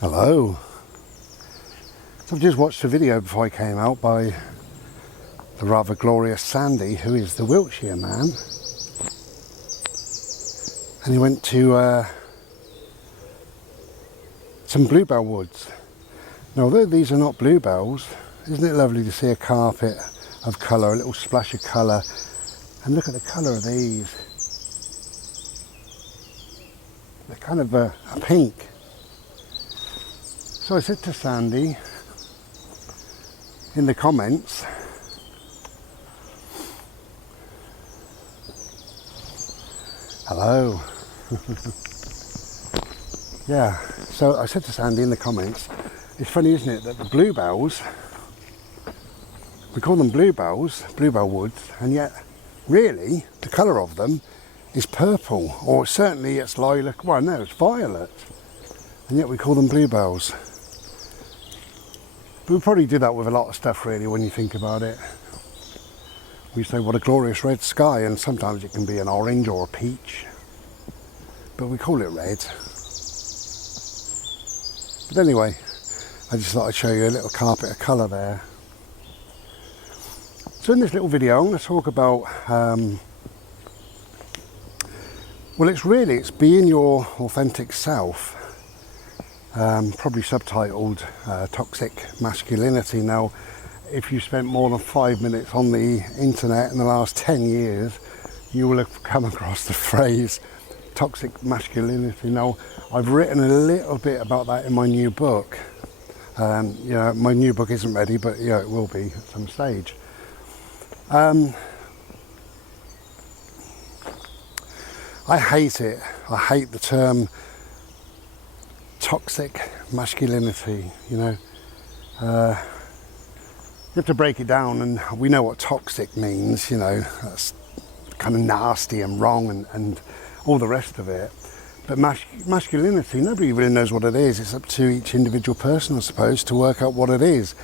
Hello. So I've just watched a video before I came out by the rather glorious Sandy, who is the Wiltshire man. And he went to some bluebell woods. Now, although these are not bluebells, isn't it lovely to see a carpet of colour, a little splash of colour? And look at the colour of these. They're kind of a pink. So I said to Sandy in the comments, hello. Yeah, so I said to Sandy in the comments, it's funny, isn't it, that the bluebells, we call them bluebells, bluebell woods, and yet really the colour of them is purple, or certainly it's lilac, well no, it's violet, and yet we call them bluebells. But we probably do that with a lot of stuff really when you think about it. We say what a glorious red sky, and sometimes it can be an orange or a peach, but we call it red. But anyway, I just thought I'd show you a little carpet of colour there. So in this little video I'm going to talk about, well it's being your authentic self. Probably subtitled Toxic Masculinity. Now, if you spent more than 5 minutes on the internet in the last 10 years, you will have come across the phrase toxic masculinity. Now, I've written a little bit about that in my new book. You know, my new book isn't ready, but yeah, it will be at some stage. I hate it. I hate the term toxic masculinity, you know. You have to break it down, and we know what toxic means, you know, that's kind of nasty and wrong and all the rest of it. But masculinity, nobody really knows what it is. It's up to each individual person, I suppose, to work out what it is.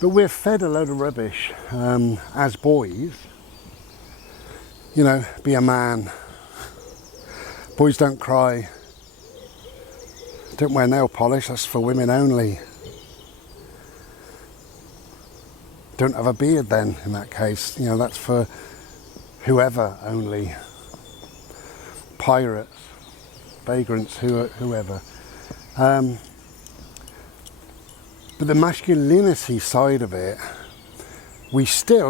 But we're fed a load of rubbish as boys. You know, be a man. Boys don't cry. Don't wear nail polish, that's for women only. Don't have a beard then, in that case. You know, that's for whoever only. Pirates, vagrants, whoever. But the masculinity side of it,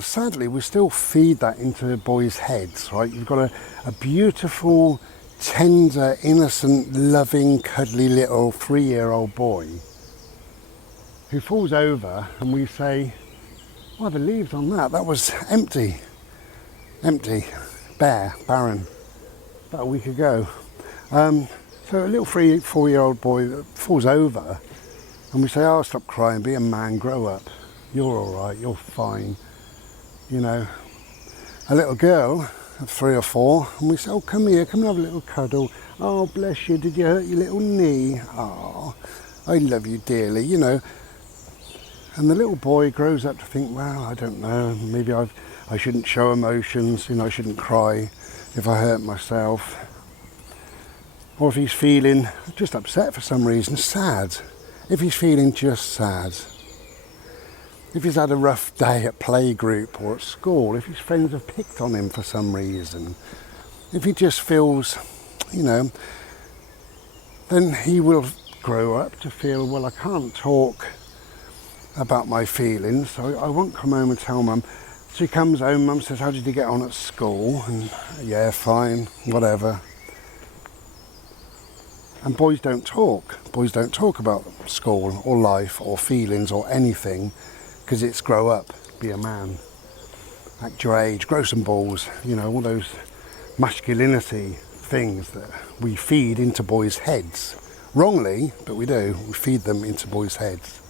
sadly, we still feed that into boys' heads, right? You've got a beautiful, tender, innocent, loving, cuddly little 3-year-old boy who falls over, and we say, well, the leaves on that was empty, bare, barren, about a week ago. So a little 4-year-old boy that falls over, and we say, oh, stop crying, be a man, grow up, you're all right, you're fine. You know, a little girl of 3 or 4, and we say, oh, come here, come and have a little cuddle. Oh, bless you, did you hurt your little knee? Oh, I love you dearly, you know. And the little boy grows up to think, well, I don't know, maybe I shouldn't show emotions, you know, I shouldn't cry if I hurt myself. Or if he's feeling just upset for some reason, sad. If he's feeling just sad. If he's had a rough day at playgroup or at school, if his friends have picked on him for some reason, if he just feels, you know, then he will grow up to feel, well, I can't talk about my feelings, so I won't come home and tell mum. So he comes home, mum says, how did you get on at school? And yeah, fine, whatever. And boys don't talk. Boys don't talk about school or life or feelings or anything, because it's grow up, be a man, act your age, grow some balls, you know, all those masculinity things that we feed into boys' heads. Wrongly, but we do. We feed them into boys' heads.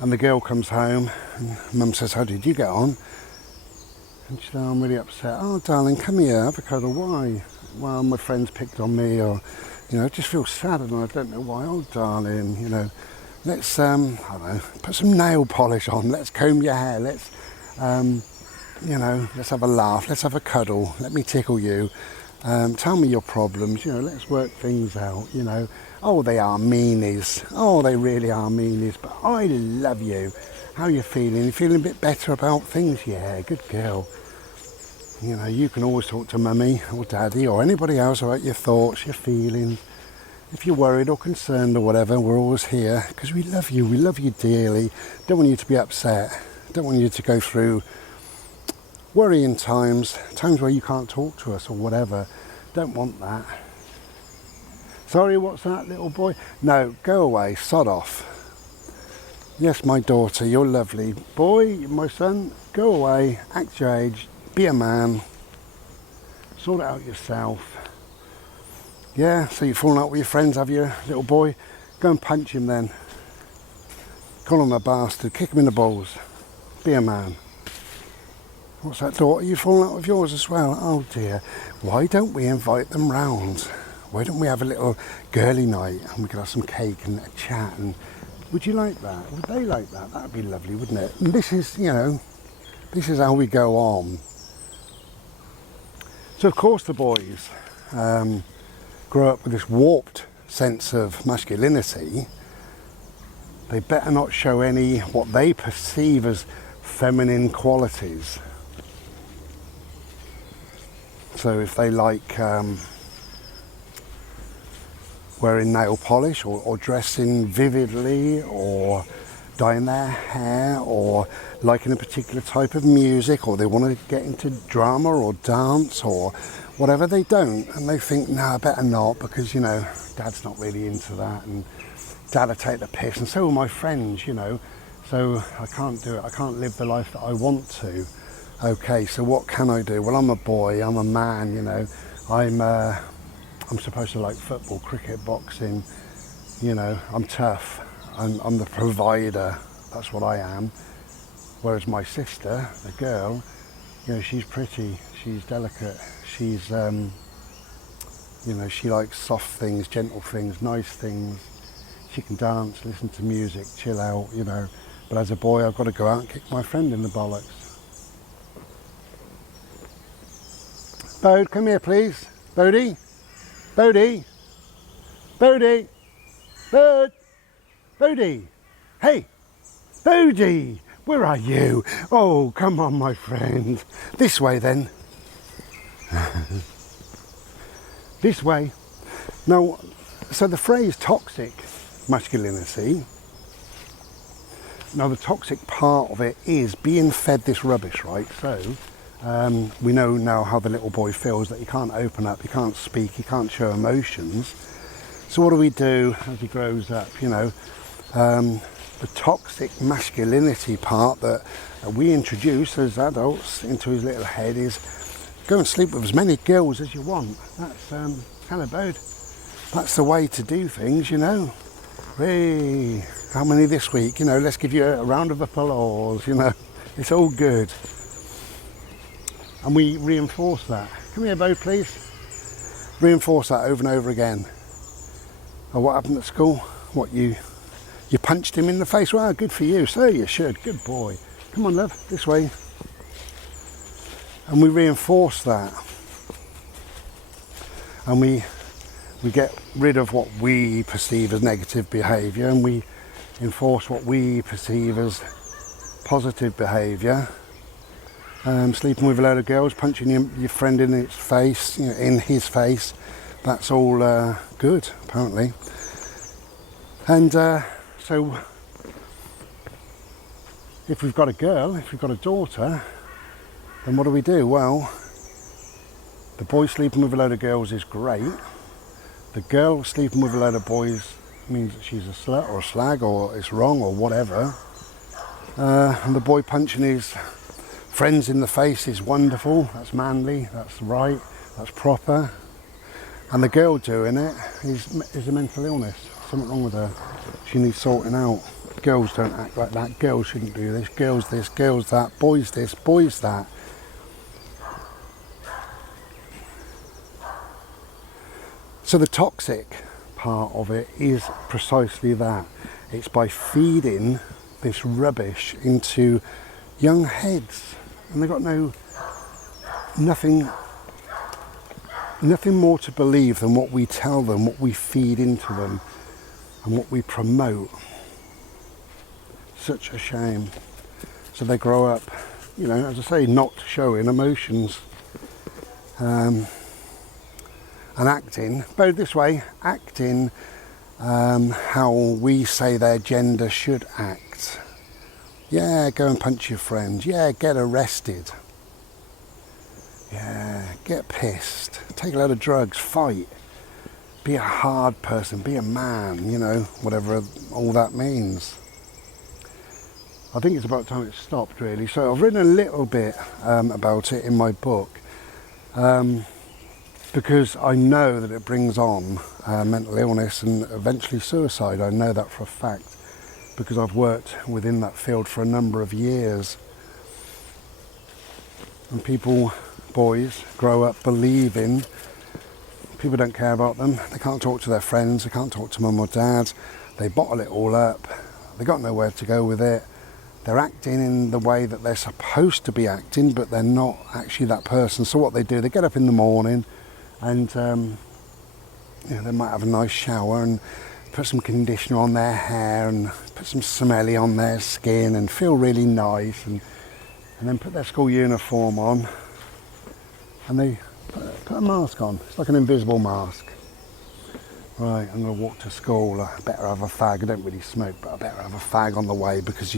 And the girl comes home, and mum says, how did you get on? And she said, oh, I'm really upset. Oh, darling, come here, have a cuddle. Why? Well, my friends picked on me, or, you know, I just feel sad and I don't know why. Oh, darling, you know, let's, I don't know, put some nail polish on. Let's comb your hair. Let's, you know, let's have a laugh. Let's have a cuddle. Let me tickle you. Tell me your problems, you know, let's work things out, you know. Oh, they are meanies. Oh, they really are meanies, but I love you. How are you feeling? You feeling a bit better about things? Yeah, good girl. You know, you can always talk to mummy or daddy or anybody else about your thoughts, your feelings. If you're worried or concerned or whatever, we're always here because we love you dearly. Don't want you to be upset. Don't want you to go through worrying times where you can't talk to us or whatever. Don't want that. Sorry, what's that, little boy? No, go away, sod off. Yes, my daughter, you're lovely. Boy, my son, go away, act your age, be a man, sort it out yourself. Yeah, so you've fallen out with your friends, have you, little boy? Go and punch him then. Call him a bastard, kick him in the balls. Be a man. What's that, daughter? You fallen out with yours as well? Oh dear. Why don't we invite them round? Why don't we have a little girly night and we could have some cake and a chat? And would you like that? Would they like that? That'd be lovely, wouldn't it? And this is, you know, this is how we go on. So of course the boys grow up with this warped sense of masculinity. They better not show any what they perceive as feminine qualities. So if they like wearing nail polish or dressing vividly or dyeing their hair or liking a particular type of music, or they want to get into drama or dance or whatever, they don't, and they think, no, I better not, because, you know, dad's not really into that, and dad will take the piss, and so are my friends, you know, so I can't do it. I can't live the life that I want to. Okay, so what can I do? Well, I'm a boy, I'm a man, you know, I'm supposed to like football, cricket, boxing, you know, I'm tough, I'm the provider, that's what I am. Whereas my sister, the girl, you know, she's pretty, she's delicate, she's, you know, she likes soft things, gentle things, nice things. She can dance, listen to music, chill out, you know. But as a boy, I've got to go out and kick my friend in the bollocks. Bode, come here, please. Bodie? Bodie? Bodie? Bode? Bodie? Hey! Bodie! Where are you? Oh, come on, my friend. This way, then. This way. Now, so the phrase toxic masculinity, now the toxic part of it is being fed this rubbish, right? So we know now how the little boy feels, that he can't open up, he can't speak, he can't show emotions. So what do we do as he grows up, you know? The toxic masculinity part that we introduce as adults into his little head is go and sleep with as many girls as you want. That's hello, Bode. That's the way to do things, you know. Hey, how many this week? You know, let's give you a round of applause, you know. It's all good. And we reinforce that. Come here, Bode, please. Reinforce that over and over again. Oh, what happened at school? What, you punched him in the face? Well, good for you. So you should. Good boy. Come on, love. This way. And we reinforce that. And we get rid of what we perceive as negative behaviour, and we enforce what we perceive as positive behaviour. Sleeping with a load of girls, punching your friend in its face, you know, in his face. That's all good, apparently. And so if we've got a girl, if we've got a daughter, then what do? Well, the boy sleeping with a load of girls is great. The girl sleeping with a load of boys means that she's a slut or a slag, or it's wrong or whatever. And the boy punching his friends in the face is wonderful, that's manly, that's right, that's proper. And the girl doing it is a mental illness, something wrong with her. She needs sorting out. Girls don't act like that, girls shouldn't do this, girls that, boys this, boys that. So the toxic part of it is precisely that. It's by feeding this rubbish into young heads, and they've got nothing nothing more to believe than what we tell them, what we feed into them, and what we promote. Such a shame. So they grow up, as I say, not showing emotions. And acting, both this way, acting how we say their gender should act. Yeah, go and punch your friend. Yeah, get arrested. Yeah, get pissed. Take a load of drugs, fight. Be a hard person, be a man, whatever all that means. I think it's about time it stopped, really. So I've written a little bit about it in my book. Because I know that it brings on mental illness and eventually suicide. I know that for a fact because I've worked within that field for a number of years. And boys, grow up believing people don't care about them. They can't talk to their friends. They can't talk to mum or dad. They bottle it all up. They got nowhere to go with it. They're acting in the way that they're supposed to be acting, but they're not actually that person. So what they do, they get up in the morning, and they might have a nice shower and put some conditioner on their hair and put some smelly on their skin and feel really nice, and then put their school uniform on, and they put a mask on. It's like an invisible mask. Right, I'm going to walk to school. I better have a fag. I don't really smoke, but I better have a fag on the way because,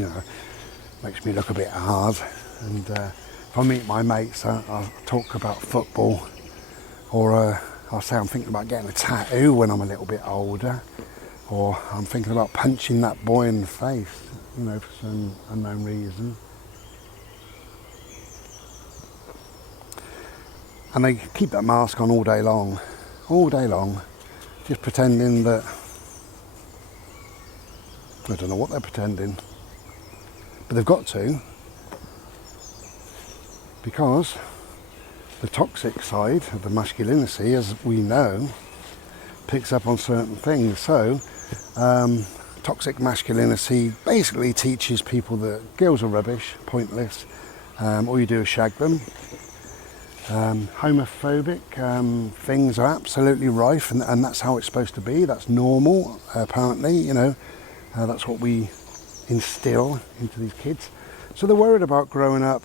makes me look a bit hard. And if I meet my mates, I'll talk about football, or I'll say I'm thinking about getting a tattoo when I'm a little bit older, or I'm thinking about punching that boy in the face, for some unknown reason. And they keep that mask on all day long, just pretending that, I don't know what they're pretending, but they've got to, because the toxic side of the masculinity, as we know, picks up on certain things. So toxic masculinity basically teaches people that girls are rubbish, pointless, all you do is shag them. Homophobic things are absolutely rife, and that's how it's supposed to be. That's normal, apparently, that's what we instill into these kids. So they're worried about growing up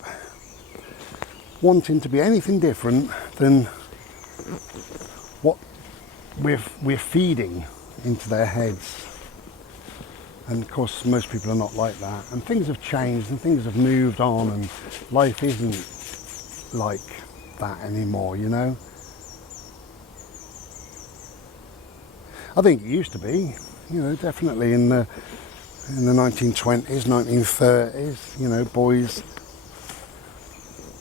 wanting to be anything different than what we're feeding into their heads. And of course most people are not like that, and things have changed and things have moved on, and life isn't like that anymore. I think it used to be, definitely in the 1920s, 1930s, boys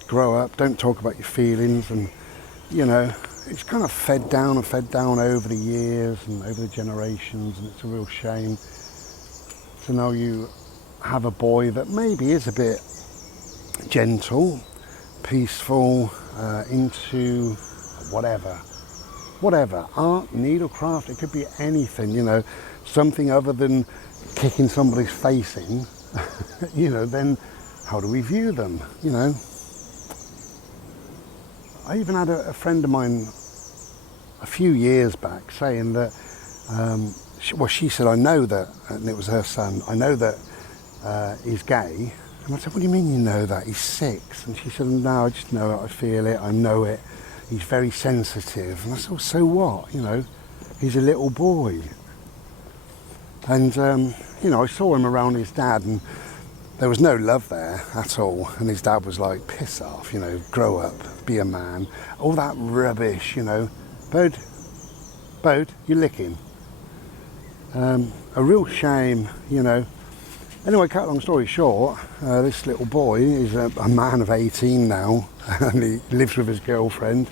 grow up, don't talk about your feelings, and it's kind of fed down over the years and over the generations, and it's a real shame. So now you have a boy that maybe is a bit gentle, peaceful, into whatever, art, needlecraft, it could be anything, something other than kicking somebody's face in, then how do we view them, I even had a friend of mine a few years back saying that, she said, I know that, and it was her son, I know that he's gay. And I said, what do you mean you know that? He's 6. And she said, no, I just know it, I feel it, I know it. He's very sensitive. And I said, well, so what? He's a little boy. And, I saw him around his dad, and there was no love there at all. And his dad was like, piss off, grow up, be a man. All that rubbish, Bode, you're licking. A real shame, Anyway, cut a long story short, this little boy is a man of 18 now, and he lives with his girlfriend.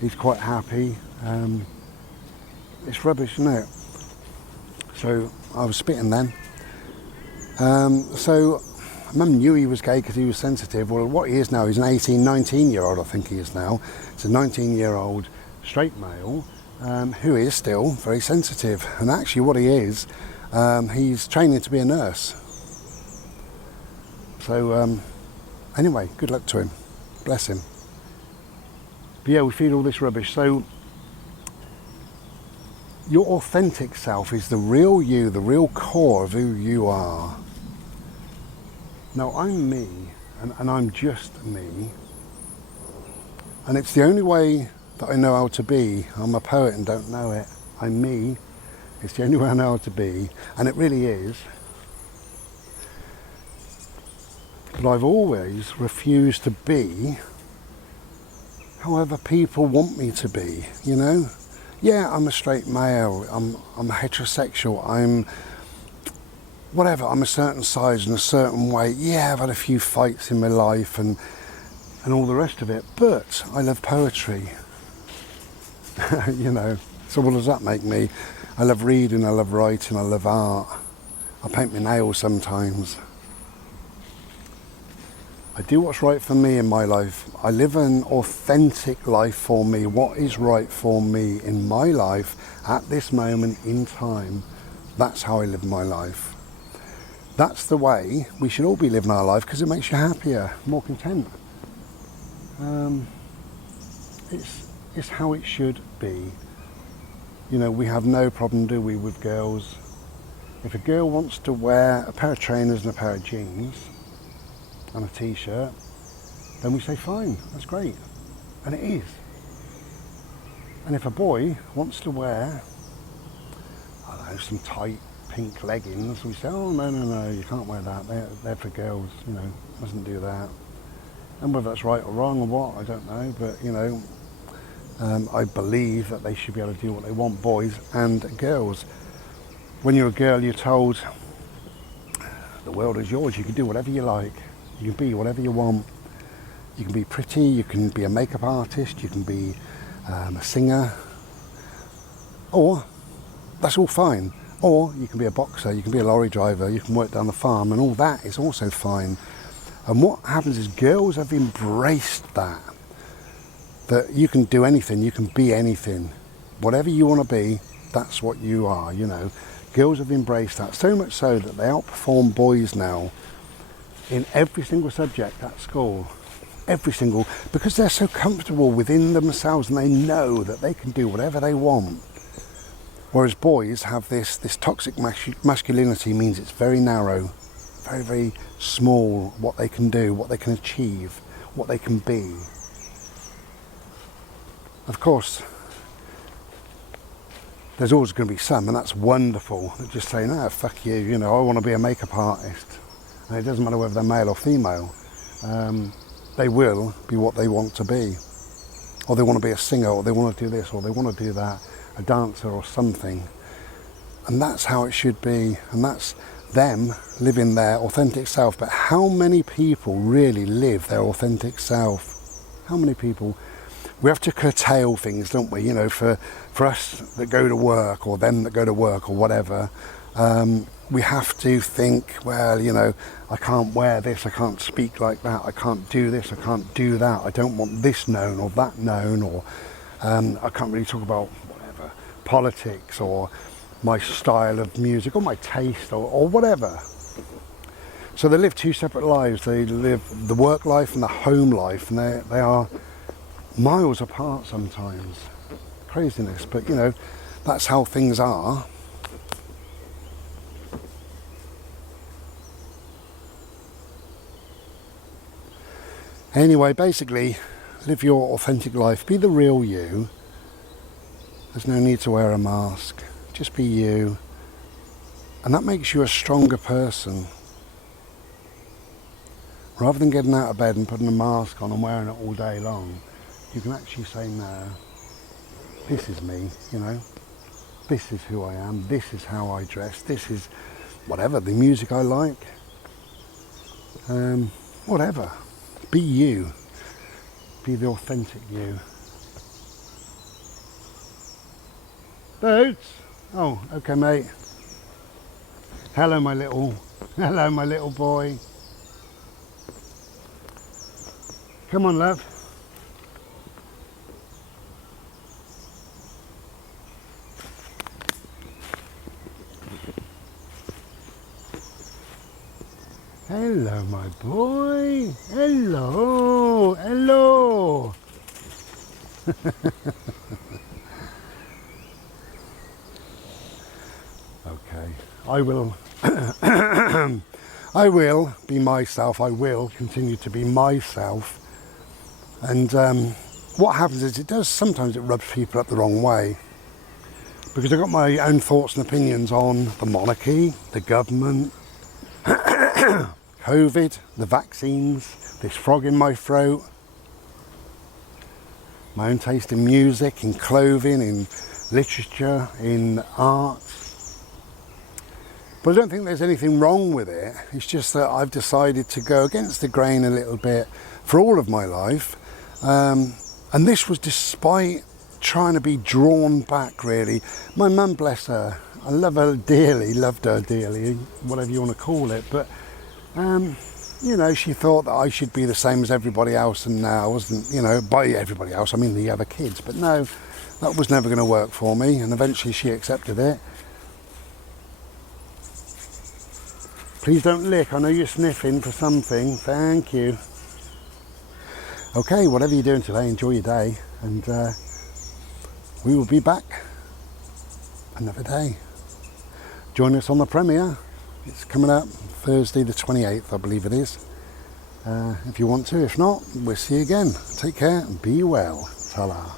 He's quite happy. It's rubbish, isn't it? So I was spitting then. So Mum knew he was gay because he was sensitive. Well, what he is now, he's an 18, 19-year-old, I think he is now. It's a 19-year-old straight male who is still very sensitive. And actually what he is, he's training to be a nurse. So anyway, good luck to him. Bless him. But yeah, we feed all this rubbish. So Your authentic self is the real you, the real core of who you are. Now, I'm me, and I'm just me. And it's the only way that I know how to be. I'm a poet and don't know it. I'm me. It's the only way I know how to be. And it really is. But I've always refused to be however people want me to be, you know? Yeah, I'm a straight male, I'm heterosexual, I'm whatever, I'm a certain size and a certain weight. Yeah, I've had a few fights in my life and all the rest of it, but I love poetry. You know, so what does that make me? I love reading, I love writing, I love art. I paint my nails sometimes. I do what's right for me in my life. I live an authentic life for me. What is right for me in my life at this moment in time. That's how I live my life. That's the way we should all be living our life because it makes you happier, more content. It's how it should be. You know, we have no problem, do we, with girls. If a girl wants to wear a pair of trainers and a pair of jeans and a t-shirt, then we say fine, that's great, and it is. And if a boy wants to wear, I don't know, some tight pink leggings, we say, oh no, you can't wear that, they're for girls, you know, mustn't do that. And whether that's right or wrong or what, I don't know, but you know, I believe that they should be able to do what they want, boys and girls. When you're a girl, you're told the world is yours, you can do whatever you like. You can be whatever you want. You can be pretty, you can be a makeup artist, you can be a singer, or that's all fine. Or you can be a boxer, you can be a lorry driver, you can work down the farm, and all that is also fine. And what happens is girls have embraced that you can do anything, you can be anything. Whatever you want to be, that's what you are, you know. Girls have embraced that, so much so that they outperform boys now in every single subject at school, because they're so comfortable within themselves and they know that they can do whatever they want. Whereas boys have this toxic masculinity, means it's very narrow, very, very small, what they can do, what they can achieve, what they can be. Of course, there's always going to be some, and that's wonderful, that just say, no, fuck you, you know, I want to be a makeup artist. And it doesn't matter whether they're male or female, they will be what they want to be. Or they want to be a singer, or they want to do this, or they want to do that, a dancer or something. And that's how it should be, and that's them living their authentic self. But how many people really live their authentic self? How many people? We have to curtail things, don't we? You know, for us that go to work, or them that go to work, or whatever, we have to think, well, you know, I can't wear this, I can't speak like that, I can't do this, I can't do that, I don't want this known or that known, or I can't really talk about whatever, politics or my style of music or my taste or whatever. So they live two separate lives. They live the work life and the home life, and they are miles apart sometimes. Craziness, but you know, that's how things are. Anyway, basically, live your authentic life. Be the real you. There's no need to wear a mask. Just be you. And that makes you a stronger person. Rather than getting out of bed and putting a mask on and wearing it all day long, you can actually say, no, this is me, you know. This is who I am. This is how I dress. This is whatever, the music I like. Whatever. Be you. Be the authentic you. Boots? Oh, okay, mate. Hello, my little boy. Come on, love. Hello, my boy. Hello. okay. I will I will be myself. I will continue to be myself. And what happens is sometimes it rubs people up the wrong way. Because I've got my own thoughts and opinions on the monarchy, the government, COVID, the vaccines, this frog in my throat, my own taste in music, in clothing, in literature, in art. But I don't think there's anything wrong with it. It's just that I've decided to go against the grain a little bit for all of my life. And this was despite trying to be drawn back, really. My mum, bless her, I love her dearly, loved her dearly, whatever you want to call it. But, you know, she thought that I should be the same as everybody else. And I wasn't, you know, by everybody else, I mean the other kids. But no, that was never going to work for me. And eventually she accepted it. Please don't lick. I know you're sniffing for something. Thank you. Okay, whatever you're doing today, enjoy your day. And we will be back another day. Join us on the premiere. It's coming up Thursday the 28th, I believe it is. If you want to. If not, we'll see you again. Take care and be well. Ta-la.